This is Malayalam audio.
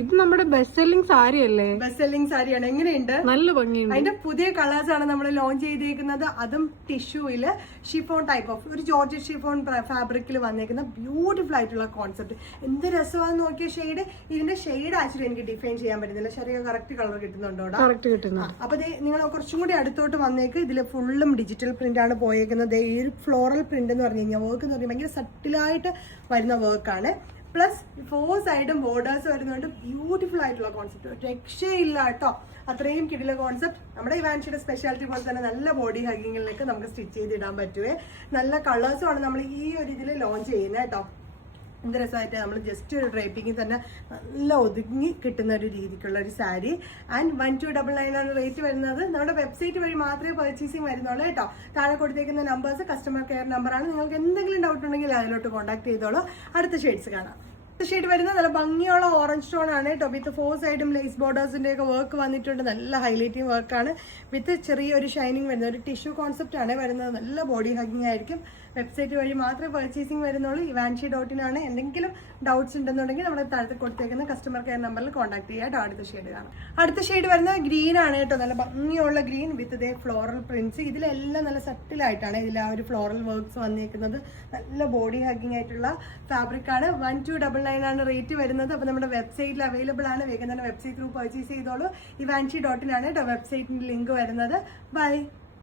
ഇത് നമ്മുടെ ബെസ്റ്റ് സെല്ലിംഗ് സാരി അല്ലേ? ബെസ്റ്റ് സെല്ലിംഗ് സാരിയാണ്. എങ്ങനെയുണ്ട്? നല്ല ഭംഗിയുണ്ട്. അതിന്റെ പുതിയ കളേഴ്സ് ആണ് നമ്മൾ ലോഞ്ച് ചെയ്തേക്കുന്നത്. അതും ടിഷ്യൂയില് ഷിഫോൺ ടൈപ്പ് ഓഫ് ഒരു ജോർജറ്റ് ഷിഫോൺ ഫാബ്രിക്കിൽ വന്നേക്കുന്ന ബ്യൂട്ടിഫുൾ ആയിട്ടുള്ള കോൺസെപ്റ്റ്. എന്ത് രസമാണെന്ന് നോക്കിയ ഷെയ്ഡ്. ഇതിന്റെ ഷെയ്ഡ് ആക്ച്വലി എനിക്ക് ഡിഫൈൻ ചെയ്യാൻ പറ്റുന്നില്ല. ശരിക്കും കറക്റ്റ് കളർ കിട്ടുന്നുണ്ടോ? കറക്റ്റ് കിട്ടുന്നു. അപ്പൊ നിങ്ങൾ കുറച്ചും കൂടി അടുത്തോട്ട് വന്നേക്ക്. ഇതിൽ ഫുള്ളും ഡിജിറ്റൽ പ്രിന്റ് ആണ് പോയേക്കുന്നത്. ഈ ഒരു ഫ്ലോറൽ പ്രിന്റ് എന്ന് പറഞ്ഞു കഴിഞ്ഞാൽ വർക്ക് എന്ന് പറഞ്ഞാൽ ഭയങ്കര സട്ടിലായിട്ട് വരുന്ന വർക്കാണ്. പ്ലസ് 4 സൈഡും ബോർഡേഴ്സ് വരുന്നുണ്ട്. ബ്യൂട്ടിഫുൾ ആയിട്ടുള്ള കോൺസെപ്റ്റ്, രക്ഷയില്ല കേട്ടോ. അത്രയും കിടില കോൺസെപ്റ്റ്. നമ്മുടെ ഇവാൻഷിയുടെ സ്പെഷ്യാലിറ്റി പോലെ തന്നെ നല്ല ബോഡി ഹഗിങ്ങിലേക്ക് നമുക്ക് സ്റ്റിച്ച് ചെയ്തിടാൻ പറ്റുവേ. നല്ല കളേഴ്സും ആണ് നമ്മൾ ഈ ഒരു ഇതിൽ ലോഞ്ച് ചെയ്യുന്നത് കേട്ടോ. എന്ത് രസമായിട്ട് നമ്മൾ ജസ്റ്റ് ഒരു ഡ്രൈപ്പിങ്ങിൽ തന്നെ നല്ല ഒതുങ്ങി കിട്ടുന്ന ഒരു രീതിക്കുള്ള ഒരു സാരി. ആൻഡ് 1299 ആണ് റേറ്റ് വരുന്നത്. നമ്മുടെ വെബ്സൈറ്റ് വഴി മാത്രമേ പർച്ചേസിങ് വരുന്നുള്ളൂ കേട്ടോ. താഴെ കൊടുത്തേക്കുന്ന നമ്പേഴ്സ് കസ്റ്റമർ കെയർ നമ്പറാണ്. നിങ്ങൾക്ക് എന്തെങ്കിലും ഡൗട്ട് ഉണ്ടെങ്കിൽ അതിലോട്ട് കോൺടാക്ട് ചെയ്തോളൂ. അടുത്ത ഷെയ്ഡ്സ് കാണാം. ഷെയ്ഡ് വരുന്നത് നല്ല ഭംഗിയുള്ള ഓറഞ്ച് ടോൺ ആണ് കേട്ടോ. വിത്ത് 4 സൈഡും ലേസ് ബോർഡേഴ്സിന്റെ ഒക്കെ വർക്ക് വന്നിട്ടുണ്ട്. നല്ല ഹൈലൈറ്റിംഗ് വർക്കാണ് വിത്ത് ചെറിയൊരു ഷൈനിങ് വരുന്നത്. ഒരു ടിഷ്യൂ കോൺസെപ്റ്റ് ആണ് വരുന്നത്. നല്ല ബോഡി ഹഗിങ് ആയിരിക്കും. വെബ്സൈറ്റ് വഴി മാത്രമേ പർച്ചേസിങ് വരുന്നുള്ളൂ. ivanshi.in. എന്തെങ്കിലും ഡൗട്ട്സ് ഉണ്ടെന്നുണ്ടെങ്കിൽ നമ്മുടെ താഴത്ത് കൊടുത്തേക്കുന്ന കസ്റ്റമർ കെയർ നമ്പറിൽ കോൺടാക്ട് ചെയ്യാം കേട്ടോ. അടുത്ത ഷെയ്ഡ് കാണാം. അടുത്ത ഷെയ്ഡ് വരുന്നത് ഗ്രീൻ ആണ് കേട്ടോ. നല്ല ഭംഗിയുള്ള ഗ്രീൻ വിത്ത് ഇതേ ഫ്ലോറൽ പ്രിന്റ്സ്. ഇതിലെല്ലാം നല്ല സട്ടിലായിട്ടാണ് ഇതിൽ ആ ഒരു ഫ്ലോറൽ വർക്ക്സ് വന്നേക്കുന്നത്. നല്ല ബോഡി ഹഗിങ് ആയിട്ടുള്ള ഫാബ്രിക് ആണ്. 1299 ആണ് റേറ്റ് വരുന്നത്. അപ്പോൾ നമ്മുടെ വെബ്സൈറ്റിൽ അവൈലബിൾ ആണ്. വേഗം തന്നെ വെബ്സൈറ്റ് ത്രൂ പർച്ചേസ് ചെയ്തോളൂ. ivanshi.in ആണ് കേട്ടോ വെബ്സൈറ്റിന്റെ ലിങ്ക് വരുന്നത്. ബൈ.